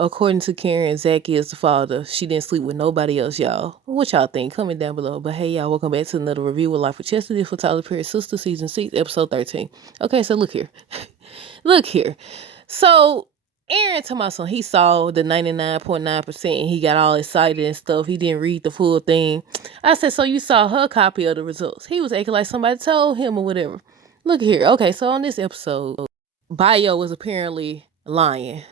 according to Karen, Zach is the father. She didn't sleep with nobody else, y'all. What y'all think? Comment down below. But hey, y'all, welcome back to another review of Life with Chastity for Tyler Perry Sistas Season 6, Episode 13. Okay, so look here. Look here. So, Aaron told my son he saw the 99.9% and he got all excited and stuff. He didn't read the full thing. I said, so you saw her copy of the results. He was acting like somebody told him or whatever. Look here. Okay, so on this episode, Bio was apparently lying.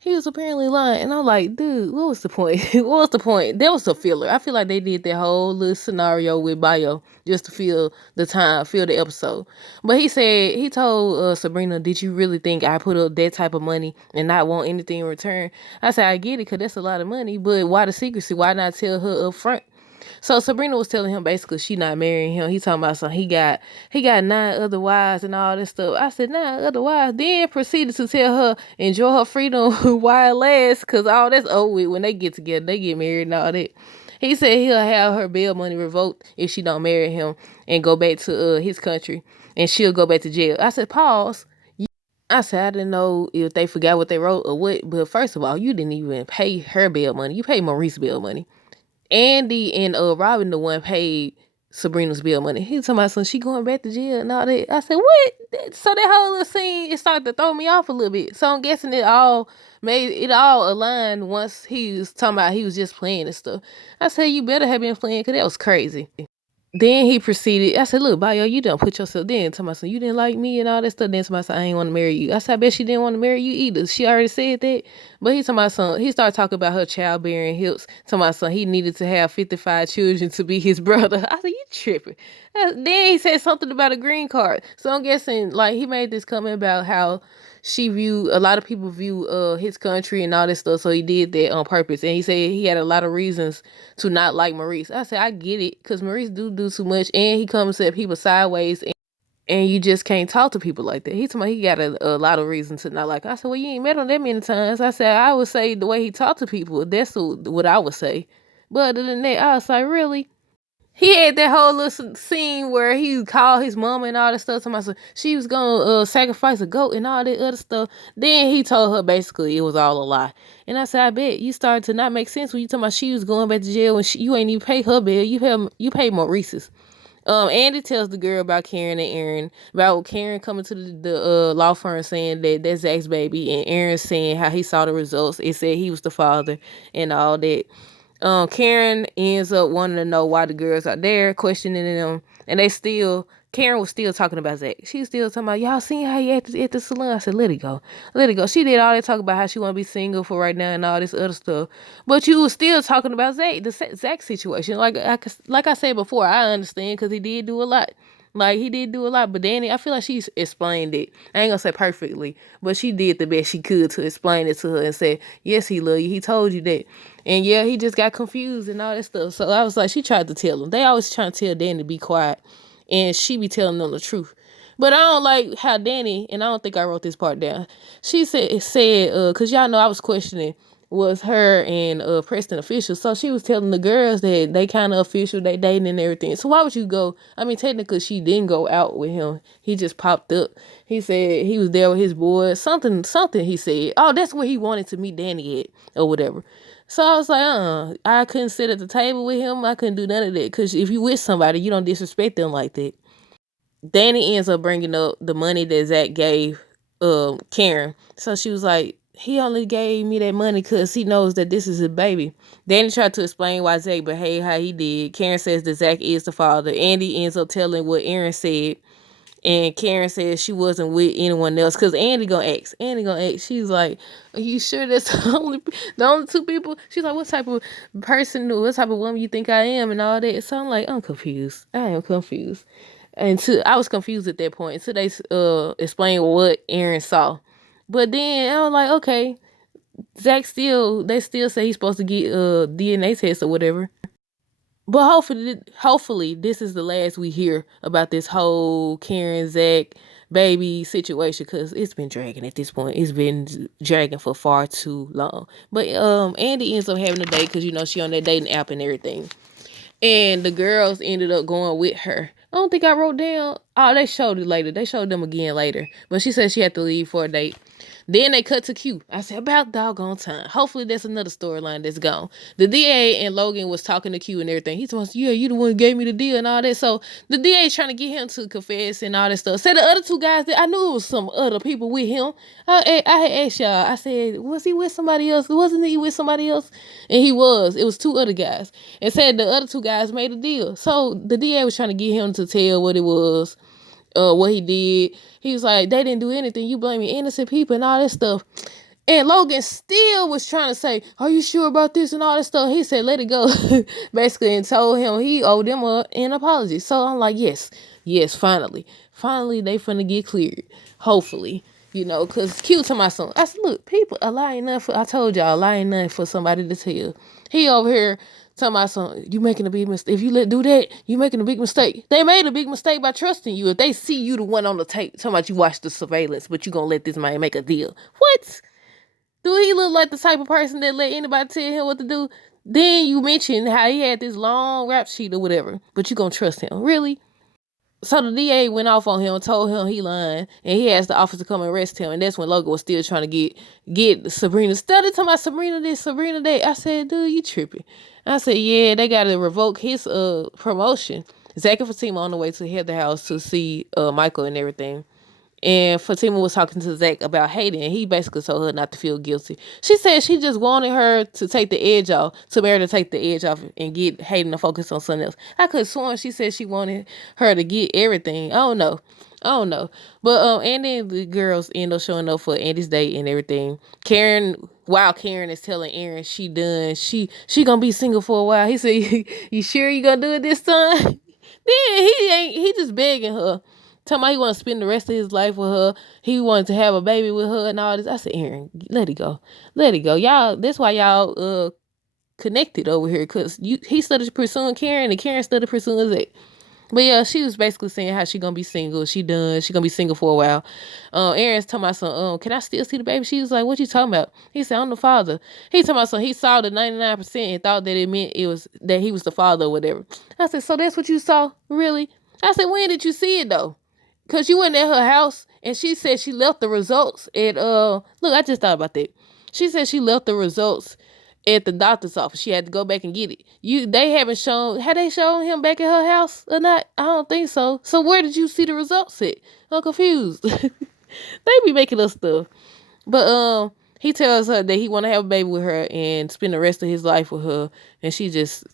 He was apparently lying. And I'm like, dude, what was the point? What was the point? That was a filler. I feel like they did that whole little scenario with Bio just to fill the time, fill the episode. But he told Sabrina, did you really think I put up that type of money and not want anything in return? I said, I get it, because that's a lot of money. But why the secrecy? Why not tell her up front? So Sabrina was telling him basically she not marrying him. He talking about something. He got 9 other wives and all this stuff. I said 9 other wives. Then proceeded to tell her enjoy her freedom while it lasts, cause all that's over with when they get together. They get married and all that. He said he'll have her bail money revoked if she don't marry him and go back to his country, and she'll go back to jail. I said pause. I said I didn't know if they forgot what they wrote or what. But first of all, you didn't even pay her bail money. You paid Maurice bail money. Andy and Robin the one paid Sabrina's bill money. He talking about she going back to jail and all that. I said, what? So that whole little scene, it started to throw me off a little bit. So I'm guessing it all aligned once he was talking about he was just playing and stuff. I said, you better have been playing, because that was crazy. Then he proceeded. I said, look, Bio, you done put yourself then. Talking about you didn't like me and all that stuff. Then somebody said, I ain't want to marry you. I said, I bet she didn't want to marry you either. She already said that. But he talking about he started talking about her childbearing hips. Talking about he needed to have 55 children to be his brother. I said, you tripping. Then he said something about a green card. So I'm guessing he made this comment about how a lot of people view his country and all this stuff, so he did that on purpose. And he said he had a lot of reasons to not like Maurice. I said, I get it, because Maurice do too much, and he comes at people sideways, and you just can't talk to people like that. He told me he got a lot of reasons to not like him. I said, well, you ain't met him that many times. I said, I would say the way he talked to people, that's what I would say. But other than that, I was like, really? He had that whole little scene where he called his mama and all that stuff. So she was gonna sacrifice a goat and all that other stuff. Then he told her basically it was all a lie. And I said, I bet you started to not make sense when you talking about she was going back to jail when you ain't even pay her bill. You paid Maurice's. Andy tells the girl about Karen and Aaron, about Karen coming to the law firm saying that that's Zach's baby, and Aaron saying how he saw the results. It said he was the father and all that. Karen ends up wanting to know why the girls are there, questioning them, and Karen was still talking about Zach. She was still talking about, y'all seen how he acted at the salon? I said, let it go. Let it go. She did all that talk about how she want to be single for right now and all this other stuff. But you was still talking about Zach, the Zach situation. Like I said before, I understand, because he did do a lot. He did do a lot, but Danny, I feel like she's explained it. I ain't gonna say perfectly, but she did the best she could to explain it to her and say, yes, he love you. He told you that. And yeah, he just got confused and all that stuff. So I was like, she tried to tell him. They always trying to tell Danny to be quiet, and she be telling them the truth. But I don't like how Danny, and I don't think I wrote this part down. She said, because y'all know I was questioning, was her and Preston official. So she was telling the girls that they kind of official, they dating and everything. So why would you go? I mean, technically she didn't go out with him. He just popped up. He said he was there with his boys. Something he said. Oh, that's where he wanted to meet Danny at or whatever. So I was like, I couldn't sit at the table with him. I couldn't do none of that. Because if you with somebody, you don't disrespect them like that. Danny ends up bringing up the money that Zach gave Karen. So she was like, he only gave me that money because he knows that this is his baby. Danny tried to explain why Zach behaved how he did. Karen says that Zach is the father. Andy ends up telling what Aaron said. And Karen says she wasn't with anyone else, because Andy gonna ask. She's like, are you sure that's the only 2 people? She's like, what type of person, what type of woman you think I am and all that? So I'm like, I'm confused. I am confused. And I was confused at that point until they explained what Aaron saw. But then I was like, okay, they still say he's supposed to get a DNA test or whatever. But hopefully this is the last we hear about this whole Karen Zach baby situation, because it's been dragging at this point. It's been dragging for far too long. But Andy ends up having a date, because she on that dating app and everything. And the girls ended up going with her. I don't think I wrote down. Oh, they showed it later. They showed them again later. But she said she had to leave for a date. Then they cut to Q. I said, about doggone time. Hopefully that's another storyline that's gone. The DA and Logan was talking to Q and everything. He told us, yeah, you the one who gave me the deal and all that. So the DA is trying to get him to confess and all that stuff. Said the other two guys, that I knew it was some other people with him. I had asked y'all, I said, was he with somebody else? Wasn't he with somebody else? And he was. It was two other guys. And said the other two guys made a deal. So the DA was trying to get him to tell what it was, what he did. He was like, they didn't do anything. You blaming innocent people and all that stuff. And Logan still was trying to say, are you sure about this and all that stuff? He said, let it go. Basically, and told him he owed them an apology. So I'm like, yes, finally. Finally, they finna get cleared. Hopefully. You know, because Q to my son. I said, look, people are lying enough. I told y'all, lying enough for somebody to tell. He over here telling my son, you making a big mistake. If you do that, you making a big mistake. They made a big mistake by trusting you. If they see you the one on the tape, talking about you watch the surveillance, but you gonna let this man make a deal. What? Do he look like the type of person that let anybody tell him what to do? Then you mentioned how he had this long rap sheet or whatever, but you gonna trust him. Really? So the DA went off on him, told him he lying, and he asked the officer to come and arrest him. And that's when Logan was still trying to get Sabrina. Studied talking about Sabrina this, Sabrina that. I said, dude, you tripping. I said, yeah, they got to revoke his promotion. Zach and Fatima on the way to Heather house to see Michael and everything. And Fatima was talking to Zach about Hayden, and he basically told her not to feel guilty. She said she just wanted her to take the edge off, to Mary to take the edge off and get Hayden to focus on something else. I could have sworn she said she wanted her to get everything. I don't know. But and then the girls end up showing up for Andy's date and everything. While Karen is telling Aaron she done, she gonna be single for a while. He said, you sure you gonna do it this time? Then he just begging her. Talking about he want to spend the rest of his life with her. He wanted to have a baby with her and all this. I said, Aaron, let it go. Y'all, that's why y'all connected over here. Because he started pursuing Karen and Karen started pursuing Zach. But yeah, she was basically saying how she gonna be single. She done. She gonna be single for a while. Aaron's talking about some, can I still see the baby? She was like, what you talking about? He said, I'm the father. He talking about some, he saw the 99% and thought that it meant that he was the father or whatever. I said, so that's what you saw? Really? I said, when did you see it though? Because you went at her house, and she said she left the results at, look, I just thought about that. She said she left the results at the doctor's office. She had to go back and get it. Had they shown him back at her house or not? I don't think so. So where did you see the results at? I'm confused. They be making us stuff. But, he tells her that he want to have a baby with her and spend the rest of his life with her, and she just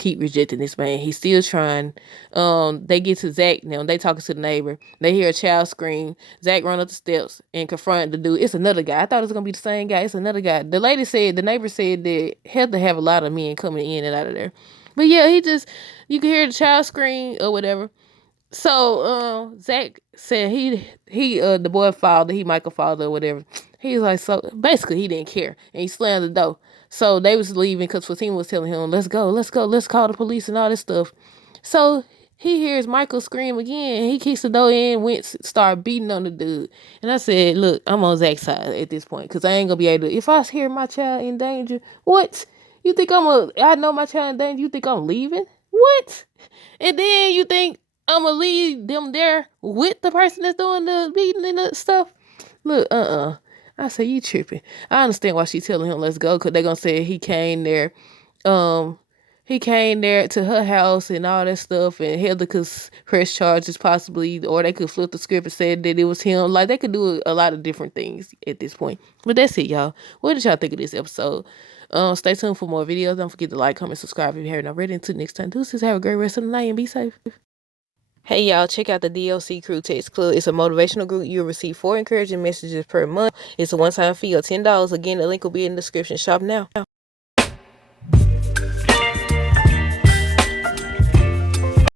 keep rejecting this man. He's still trying. They get to Zach now. They talking to the neighbor. They hear a child scream. Zach run up the steps and confront the dude. It's another guy. I thought it was gonna be the same guy. It's another guy. The neighbor said that had to have a lot of men coming in and out of there. But yeah, you can hear the child scream or whatever. So Zach said the boy father, Michael father or whatever. He was like, so basically he didn't care, and he slammed the door. So they was leaving because Fatima was telling him, let's go, let's call the police and all this stuff. So he hears Michael scream again, and he kicks the door in, start beating on the dude. And I said, look, I'm on Zach's side at this point, because I ain't gonna be able to, if I hear my child in danger, what? You think I know my child in danger, you think I'm leaving? What? And then you think I'm gonna leave them there with the person that's doing the beating and the stuff? Look, I say, you tripping. I understand why she's telling him let's go, because they're going to say he came there to her house and all that stuff, and Heather could press charges possibly, or they could flip the script and say that it was him. Like, they could do a lot of different things at this point. But that's it, y'all. What did y'all think of this episode? Stay tuned for more videos. Don't forget to like, comment, subscribe if you haven't already. Until next time, deuces. Have a great rest of the night and be safe. Hey y'all, check out the DLC Crew Text Club. It's a motivational group. You'll receive 4 encouraging messages per month. It's a one-time fee of $10. Again, the link will be in the description. Shop now.